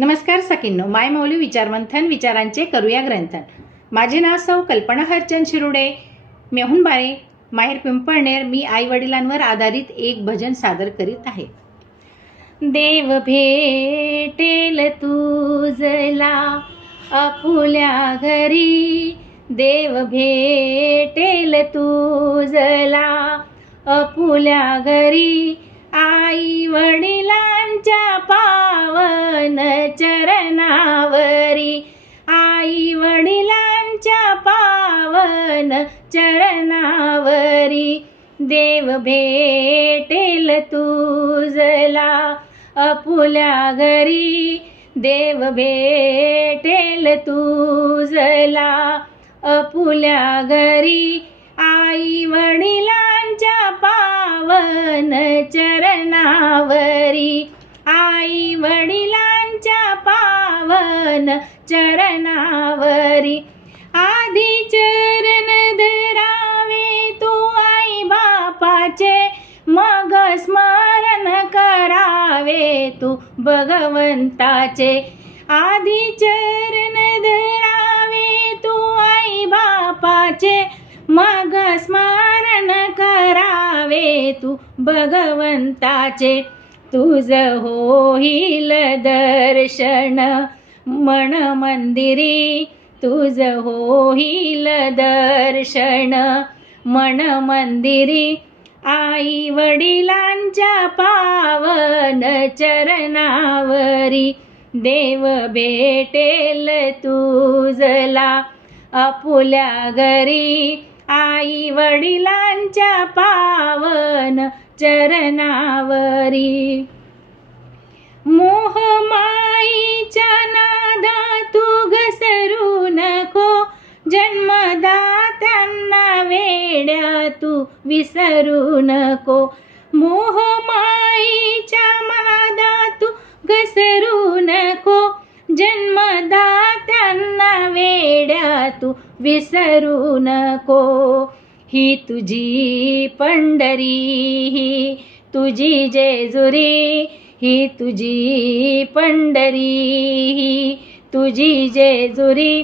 नमस्कार सखींनो, माय मौली विचारमंथन विचारांचे करूया ग्रंथन। माझे नाव सौ कल्पना हरचंद शिरुडे, मेहुण बाळे, माहेर पिंपळनेर। मी आई वडिलांवर आधारित एक भजन सादर करीत आहे। देव भेटेल तुझला आपुल्या घरी, देव भेटेल तुझला आपुल्या घरी, आई वडिलांच्या पावन चरणावरी, आई वडिलांच्या पावन चरणावरी, देव भेटेल तुझला आपुल्या घरी, देव भेटेल तुझला आपुल्या घरी, आई वडिलांच्या पावन चरणावरी, आई वडिलांच्या पावन चरणावरी, आधी चरण धरावे तू आई बापाचे, मग स्मरण करावे तू भगवंताचे, आधी चरण धरावे तू आई बापाचे, मग स्मरण करावे तू भगवंताचे, तुझ होईल दर्शन मन मंदिरी, तुझ होईल दर्शन मन मंदिरी, आई वडिलांच्या पावन चरणावरी, देव भेटेल तुझला आपुल्या घरी, आई वडिलांच्या पावन चरणावरी, मोह माईच्या नादा तू घसरू नको, जन्मदात्यांना वेड्या तू विसरू नको, मोह माईच्या नादा तू घसरू नको, जन्मदात्यांना वेड्या तू विसरू नको, ही तुझी पंढरी, ही तुझी जेजुरी, ही तुझी पंढरी, ही तुझी जेजुरी,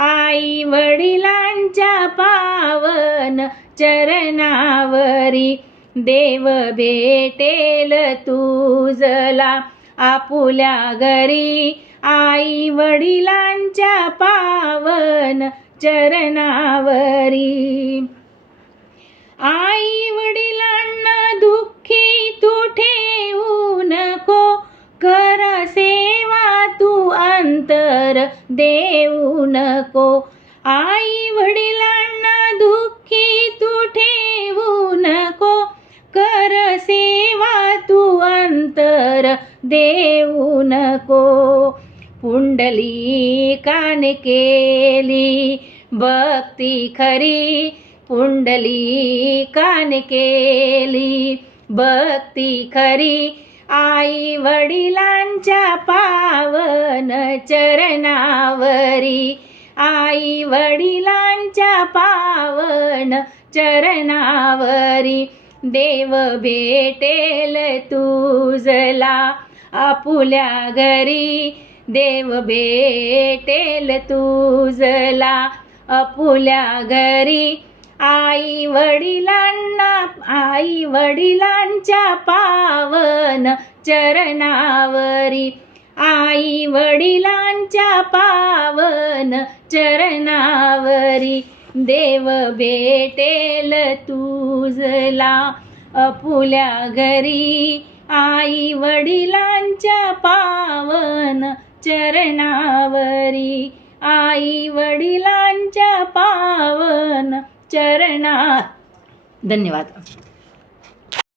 आई वडिलांच्या पावन चरणावरी, देव भेटेल तुझला आपुल्या घरी, आई वडिलांच्या पावन चरणावरी, आई वडिलांना दुःखी तू ठेवू नको, कर सेवा तू अंतर देऊ नको, आई वडिलांना दुःखी तू ठेवू नको, कर सेवा तू अंतर देऊ नको, पुंडलिकाने केली भक्ती खरी, पुंडलिकाने केली भक्ती खरी, आई वडिलांच्या पावन चरणावरी, आई वडिलांच्या पावन चरणावरी, देव भेटेल तुझला आपुल्या घरी, देव भेटेल तुझला आपुल्या घरी, आई वडिलांच्या पावन चरणावरी, आई वडिलांच्या पावन चरणावरी, देव भेटेल तुझला आपुल्या घरी, आई वडिलांच्या पावन चरणावरी, आई वडिलांच्या पावन चरणा। धन्यवाद।